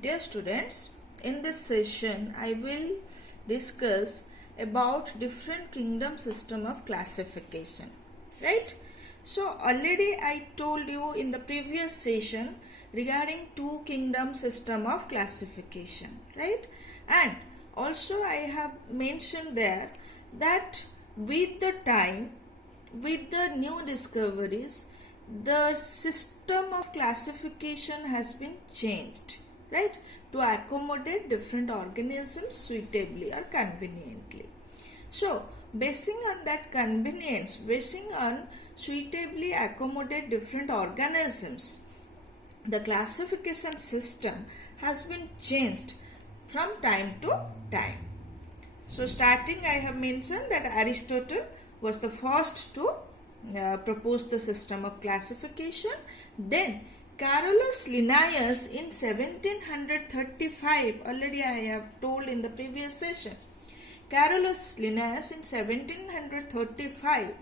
Dear students, in this session I will discuss about different kingdom system of classification, right? So already I told you in the previous session regarding two kingdom system of classification, right? And also I have mentioned there that with the time, with the new discoveries, the system of classification has been changed, right, to accommodate different organisms suitably or conveniently. So basing on that convenience, basing on suitably accommodate different organisms, the classification system has been changed from time to time. So starting I have mentioned that Aristotle was the first to propose the system of classification. Then Carolus Linnaeus in 1735, already I have told in the previous session, Carolus Linnaeus in 1735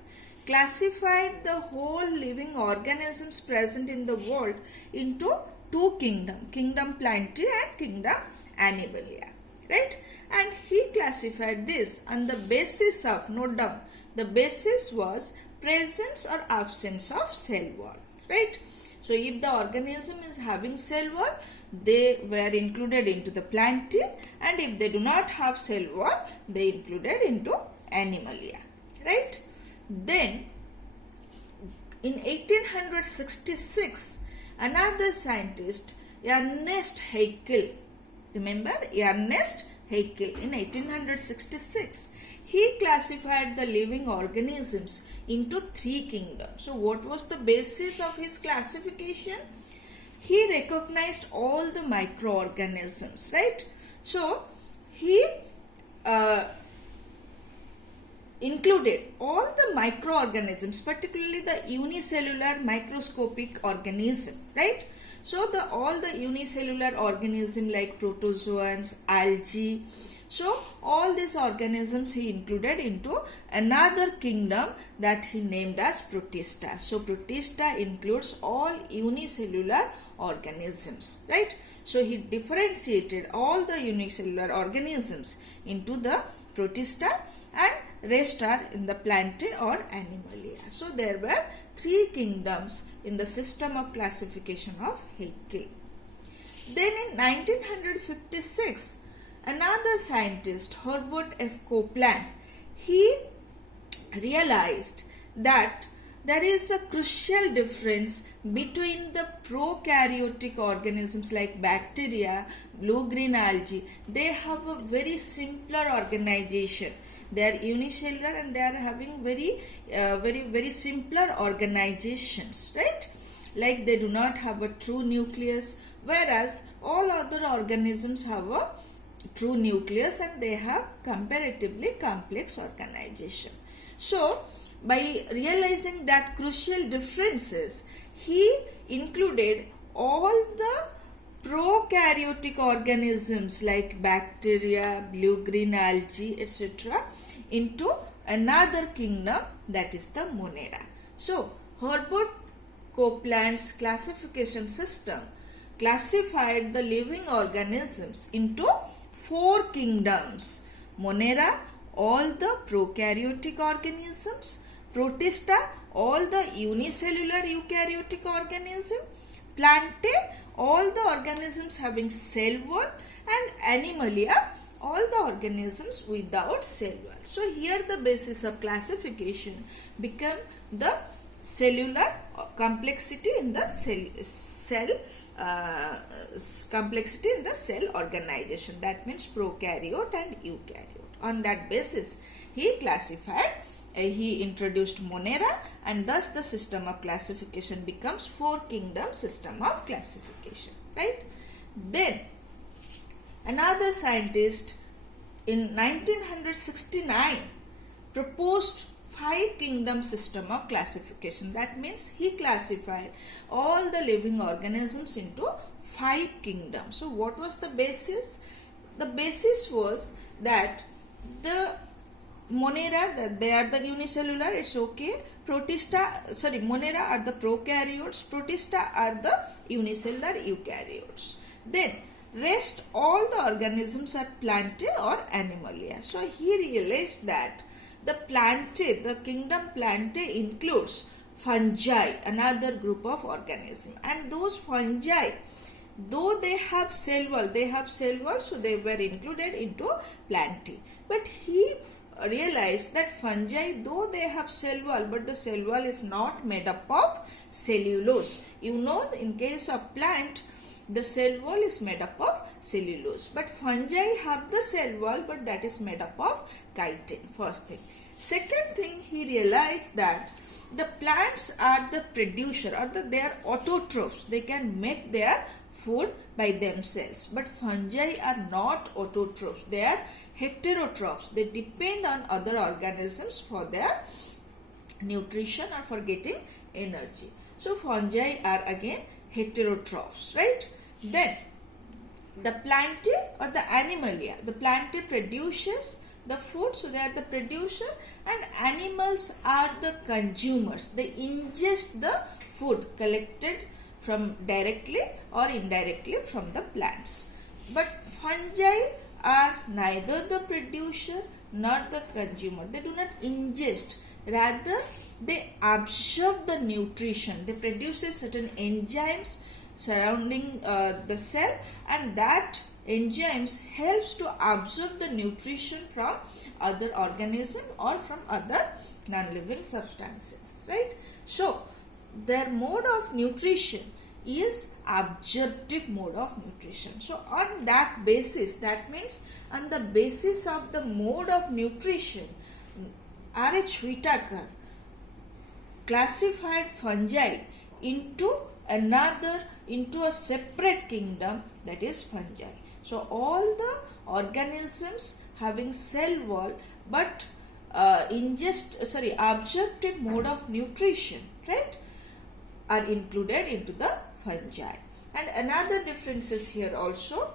classified the whole living organisms present in the world into two kingdoms, kingdom Plantae and kingdom Animalia, right? And he classified this on the basis of, note down, the basis was presence or absence of cell wall, right? So if the organism is having cell wall, they were included into the Plantae, and if they do not have cell wall, they included into Animalia, right? Then in 1866, another scientist, Ernest Haeckel, remember Ernest Haeckel, in 1866, he classified the living organisms into three kingdoms. So what was the basis of his classification? He recognized all the microorganisms, right? So he included all the microorganisms, particularly the unicellular microscopic organism, right? So all the unicellular organism like protozoans, algae, so all these organisms he included into another kingdom that he named as Protista. So Protista includes all unicellular organisms, right? So he differentiated all the unicellular organisms into the Protista, and rest are in the Plantae or Animalia. So there were three kingdoms in the system of classification of Haeckel. Then in 1956, another scientist, Herbert F. Copeland, he realized that there is a crucial difference between the prokaryotic organisms like bacteria, blue-green algae. They have a very simpler organization. They are unicellular and they are having very simpler organizations, right? Like they do not have a true nucleus, whereas all other organisms have a true nucleus and they have comparatively complex organization. So by realizing that crucial differences, he included all the prokaryotic organisms like bacteria, blue-green algae, etc. into another kingdom, that is the Monera. So Herbert Copeland's classification system classified the living organisms into four kingdoms: Monera, all the prokaryotic organisms; Protista, all the unicellular eukaryotic organisms; Plantae, all the organisms having cell wall; and Animalia, all the organisms without cell wall. So here the basis of classification become the cellular complexity in the cell complexity in the cell organization, that means prokaryote and eukaryote. On that basis he classified, he introduced Monera, and thus the system of classification becomes four kingdom system of classification, right? Then another scientist in 1969 proposed five kingdom system of classification. That means he classified all the living organisms into five kingdoms. So what was the basis? The basis was that the Monera, that they are the unicellular, it's okay. Monera are the prokaryotes, Protista are the unicellular eukaryotes. Then rest all the organisms are plantae or animalia. So he realized that the plantae, the kingdom plantae includes fungi, another group of organisms, and those fungi, though they have cell wall, so they were included into plantae. But he realized that fungi, though they have cell wall, but the cell wall is not made up of cellulose. You know, in case of plant, the cell wall is made up of cellulose, but fungi have the cell wall, but that is made up of chitin. First thing. Second thing, he realized that the plants are the producer, or they are autotrophs. They can make their food by themselves, but fungi are not autotrophs. They are heterotrophs. They depend on other organisms for their nutrition or for getting energy. So fungi are again heterotrophs, right? Then the plantae or the animalia. The plantae produces the food, so they are the producer, and animals are the consumers. They ingest the food collected from directly or indirectly from the plants. But fungi are neither the producer nor the consumer. They do not ingest, rather they absorb the nutrition. They produce certain enzymes surrounding the cell, and that enzymes helps to absorb the nutrition from other organism or from other non-living substances, right? So their mode of nutrition is absorptive mode of nutrition. So on that basis, that means on the basis of the mode of nutrition, R.H. Whitaker classified fungi into a separate kingdom, that is fungi. So all the organisms having cell wall but absorptive mode of nutrition, right, are included into the fungi. And another difference is here also.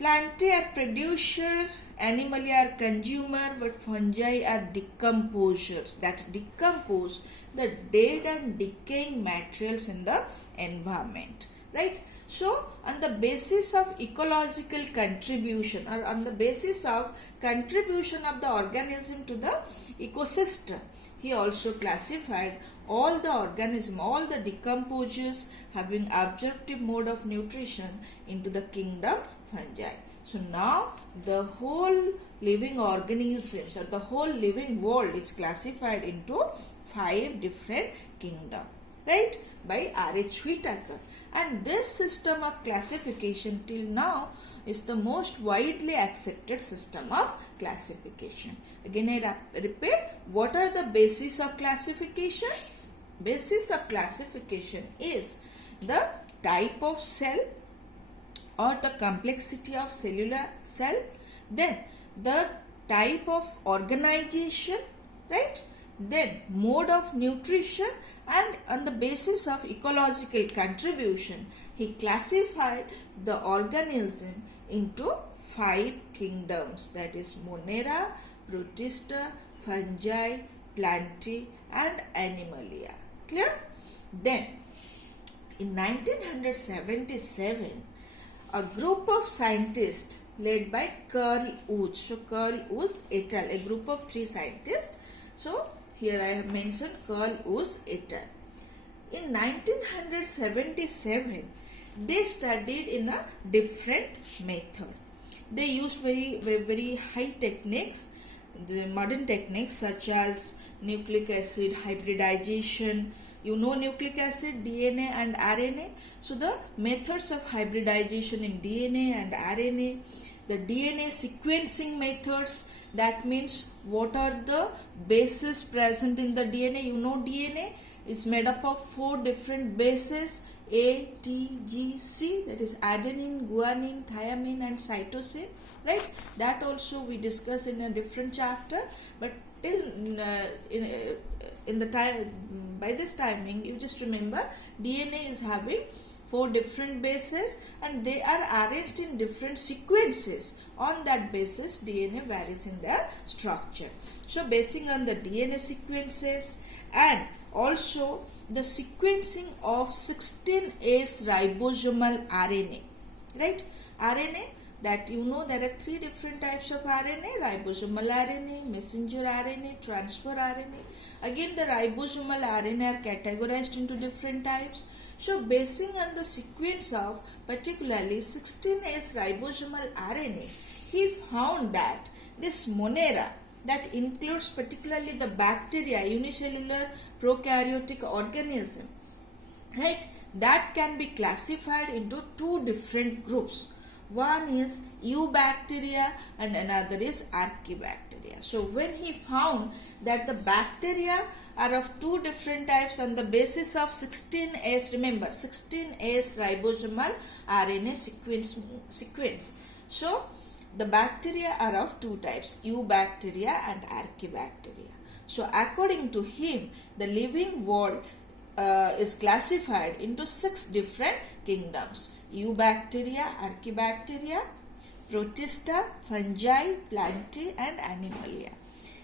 Plantae are producer, animalia are consumer, but fungi are decomposers that decompose the dead and decaying materials in the environment, right? So on the basis of ecological contribution, or on the basis of contribution of the organism to the ecosystem, he also classified all the organism, all the decomposers having absorptive mode of nutrition into the kingdom fungi. So now the whole living organisms or the whole living world is classified into 5 different kingdoms, right, by R.H. Whitaker. And this system of classification till now is the most widely accepted system of classification. Again I repeat, what are the basis of classification? Basis of classification is the type of cell or the complexity of cellular cell, then the type of organization, right, then mode of nutrition, and on the basis of ecological contribution, he classified the organism into 5 kingdoms, that is Monera, Protista, fungi, plantae and animalia. Clear? Then in 1977, a group of scientists led by Carl Uch. So Carl Uch et al. A group of 3 scientists. So here I have mentioned Carl Uch et al. In 1977, they studied in a different method. They used very high techniques, the modern techniques such as nucleic acid hybridization. You know nucleic acid, DNA and RNA. So the methods of hybridization in DNA and RNA, the DNA sequencing methods, that means what are the bases present in the DNA. You know DNA is made up of 4 different bases, A, T, G, C, that is adenine, guanine, thymine and cytosine, right? That also we discuss in a different chapter, but till in the time, by this timing, you just remember DNA is having 4 different bases and they are arranged in different sequences. On that basis, DNA varies in their structure. So basing on the DNA sequences and also the sequencing of 16S ribosomal RNA, right? RNA, that you know there are three different types of RNA: ribosomal RNA, messenger RNA, transfer RNA. Again, the ribosomal RNA are categorized into different types. So basing on the sequence of particularly 16S ribosomal RNA, he found that this Monera, that includes particularly the bacteria, unicellular prokaryotic organism, right, that can be classified into two different groups. One is eubacteria and another is archaebacteria. So when he found that the bacteria are of two different types on the basis of 16S, remember 16S ribosomal RNA sequence. So the bacteria are of two types, eubacteria and archaebacteria. So according to him, the living world is classified into 6 different kingdoms: eubacteria, archaebacteria, protista, fungi, plantae and animalia.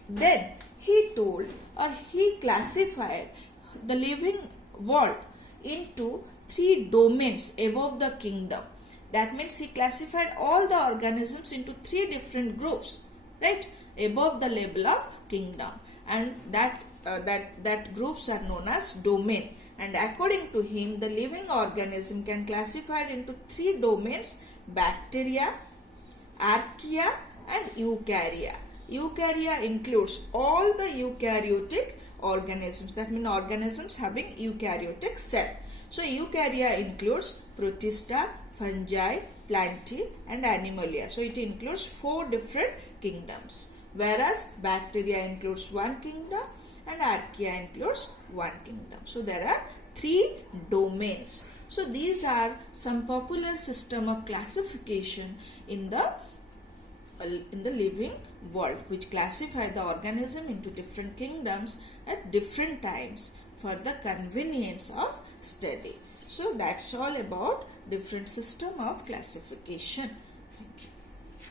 Then he told, or he classified the living world into 3 domains above the kingdom. That means he classified all the organisms into 3 different groups, right, above the level of kingdom, and that groups are known as domain. And according to him, the living organism can classified into 3 domains: bacteria, archaea and eukarya. Eukarya includes all the eukaryotic organisms, that means organisms having eukaryotic cell. So eukarya includes protista, fungi, plantae and animalia. So it includes 4 different kingdoms, whereas bacteria includes 1 kingdom and archaea includes 1 kingdom. So there are 3 domains. So these are some popular system of classification in the living world, which classify the organism into different kingdoms at different times for the convenience of study. So that's all about different system of classification. Thank you.